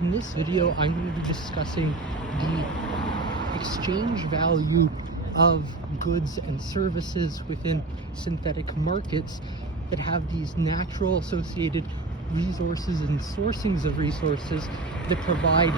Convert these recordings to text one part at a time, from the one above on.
In this video, I'm going to be discussing the exchange value of goods and services within synthetic markets that have these natural associated resources and sourcings of resources that provide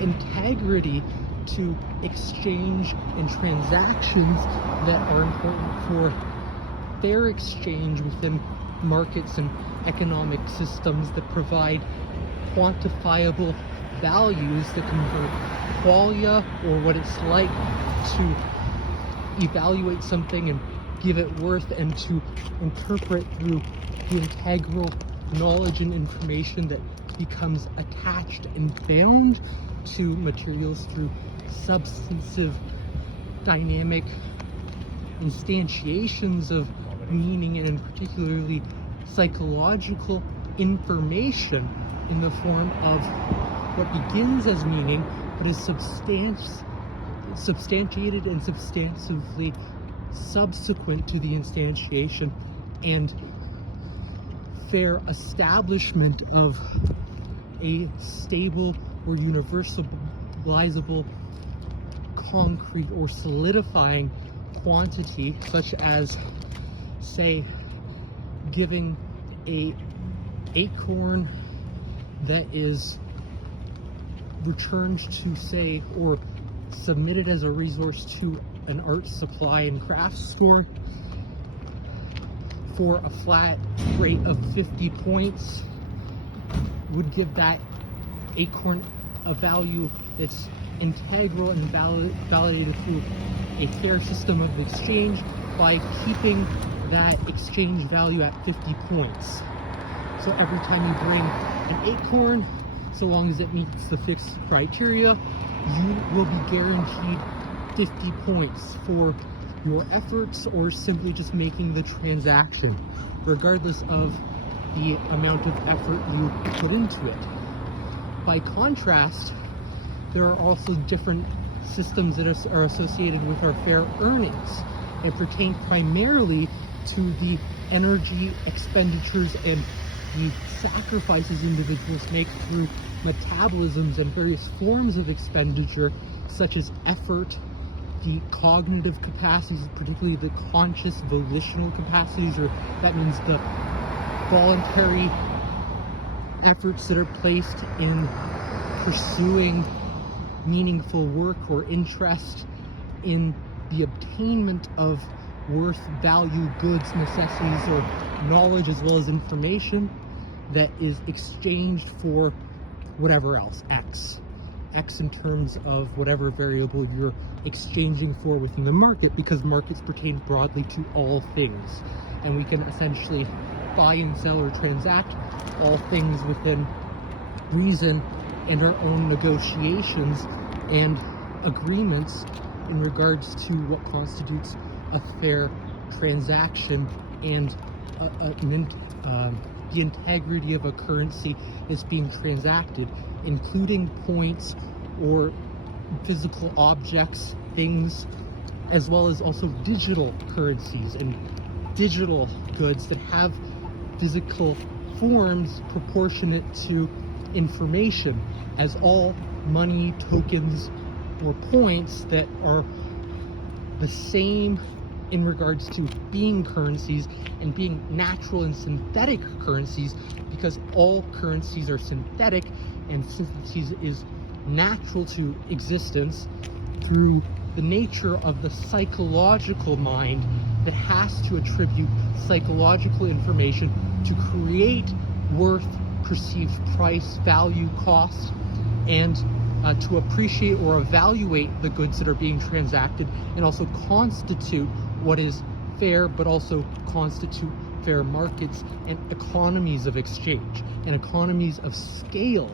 integrity to exchange and transactions that are important for fair exchange within markets and economic systems that provide quantifiable values that convert qualia, or what it's like to evaluate something and give it worth, and to interpret through the integral knowledge and information that becomes attached and bound to materials through substantive dynamic instantiations of meaning, and particularly psychological information in the form of what begins as meaning but is substantiated and substantively subsequent to the instantiation and fair establishment of a stable or universalizable concrete or solidifying quantity, such as, say, giving a acorn that is returned to, say, or submitted as a resource to an art supply and crafts store for a flat rate of 50 points would give that acorn a value that's integral and validated through a fair system of exchange by keeping that exchange value at 50 points. So every time you bring an acorn, so long as it meets the fixed criteria, you will be guaranteed 50 points for your efforts, or simply just making the transaction, regardless of the amount of effort you put into it. By contrast, there are also different systems that are associated with our fair earnings and pertain primarily to the energy expenditures and the sacrifices individuals make through metabolisms and various forms of expenditure, such as effort, the cognitive capacities, particularly the conscious volitional capacities, or that means the voluntary efforts that are placed in pursuing meaningful work or interest in the obtainment of worth, value, goods, necessities, or knowledge, as well as information that is exchanged for whatever else, X in terms of whatever variable you're exchanging for within the market, because markets pertain broadly to all things, and we can essentially buy and sell or transact all things within reason and our own negotiations and agreements in regards to what constitutes a fair transaction and the integrity of a currency is being transacted, including points or physical objects, things, as well as also digital currencies and digital goods that have physical forms proportionate to information, as all money, tokens, or points that are the same in regards to being currencies and being natural and synthetic currencies, because all currencies are synthetic and syntheses is natural to existence through the nature of the psychological mind that has to attribute psychological information to create worth, perceived price, value, cost, and to appreciate or evaluate the goods that are being transacted, and also constitute what is fair, but also constitute fair markets and economies of exchange and economies of scale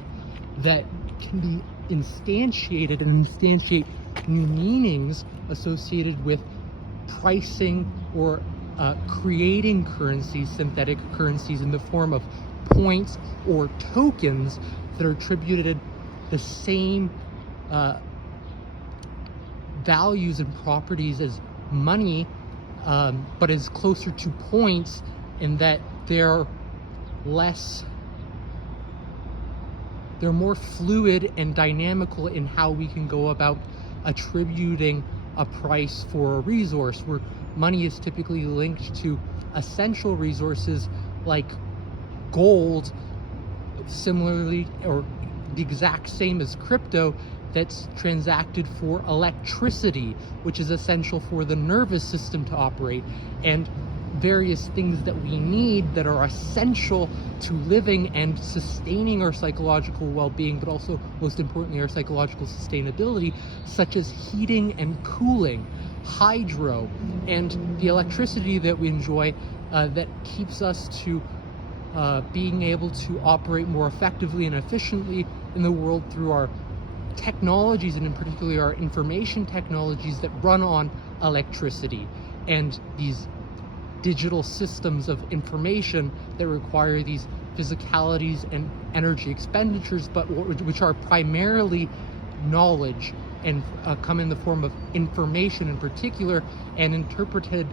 that can be instantiated and instantiate new meanings associated with pricing or creating currencies, synthetic currencies, in the form of points or tokens that are attributed the same values and properties as money, but is closer to points in that they're less they're more fluid and dynamical in how we can go about attributing a price for a resource, where money is typically linked to essential resources like gold, similarly or the exact same as crypto, that's transacted for electricity, which is essential for the nervous system to operate, and various things that we need that are essential to living and sustaining our psychological well-being, but also, most importantly, our psychological sustainability, such as heating and cooling, hydro, and the electricity that we enjoy that keeps us to being able to operate more effectively and efficiently in the world through our technologies, and in particular our information technologies that run on electricity, and these digital systems of information that require these physicalities and energy expenditures, but which are primarily knowledge and come in the form of information in particular, and interpreted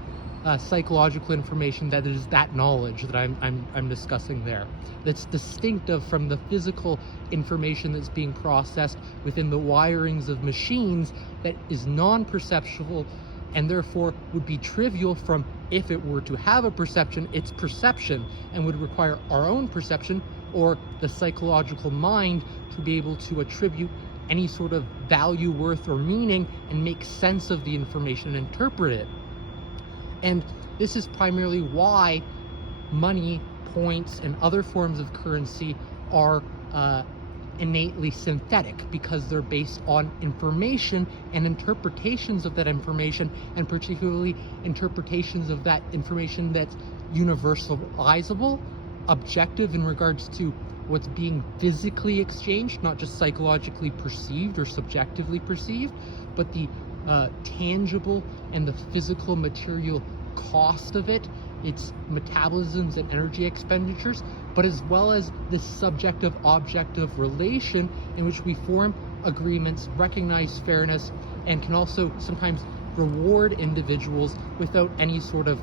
psychological information that is that knowledge that I'm discussing there. That's distinctive from the physical information that's being processed within the wirings of machines, that is non-perceptual, and therefore would be trivial from, if it were to have a perception, its perception, and would require our own perception or the psychological mind to be able to attribute any sort of value, worth, or meaning and make sense of the information and interpret it. And this is primarily why money, points, and other forms of currency are innately synthetic, because they're based on information and interpretations of that information, and particularly interpretations of that information that's universalizable, objective in regards to what's being physically exchanged, not just psychologically perceived or subjectively perceived, but the tangible and the physical material cost of it, its metabolisms and energy expenditures, but as well as the subjective objective relation in which we form agreements, recognize fairness, and can also sometimes reward individuals without any sort of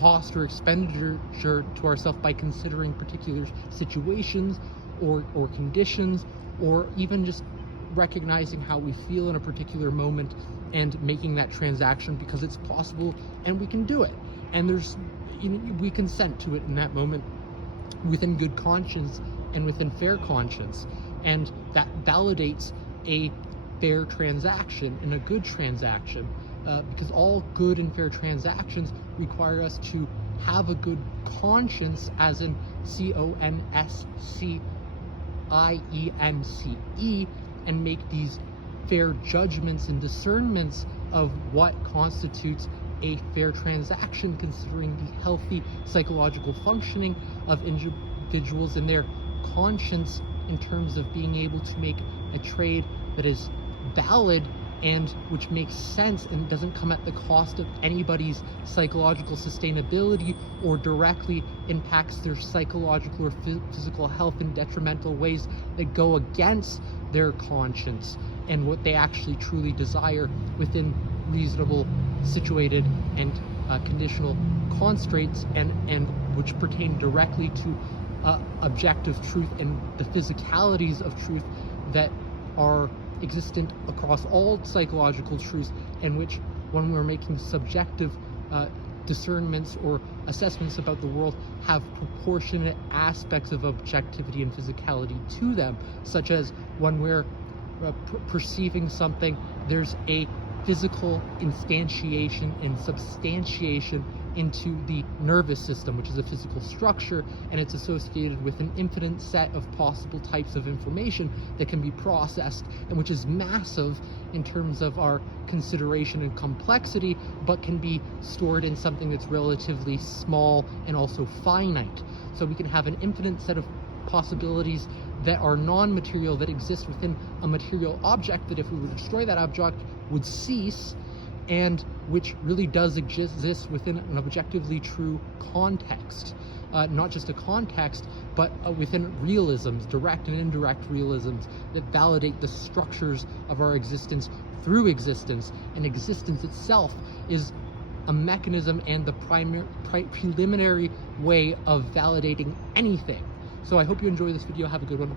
cost or expenditure to ourselves, by considering particular situations or conditions, or even just recognizing how we feel in a particular moment and making that transaction because it's possible and we can do it, and we consent to it in that moment within good conscience and within fair conscience, and that validates a fair transaction and a good transaction, because all good and fair transactions require us to have a good conscience, as in CONSCIENCE, and make these fair judgments and discernments of what constitutes a fair transaction, considering the healthy psychological functioning of individuals and their conscience in terms of being able to make a trade that is valid and which makes sense and doesn't come at the cost of anybody's psychological sustainability or directly impacts their psychological or physical health in detrimental ways that go against their conscience and what they actually truly desire within reasonable, situated, and conditional constraints, and which pertain directly to objective truth and the physicalities of truth that are existent across all psychological truths, and which, when we're making subjective discernments or assessments about the world, have proportionate aspects of objectivity and physicality to them, such as when we're perceiving something, there's a physical instantiation and substantiation into the nervous system, which is a physical structure, and it's associated with an infinite set of possible types of information that can be processed, and which is massive in terms of our consideration and complexity, but can be stored in something that's relatively small and also finite. So we can have an infinite set of possibilities that are non-material, that exist within a material object, that if we were to destroy that object would cease, and which really does exist within an objectively true context. Not just a context, but within realisms, direct and indirect realisms that validate the structures of our existence through existence. And existence itself is a mechanism and the preliminary way of validating anything. So I hope you enjoy this video. Have a good one. Bye.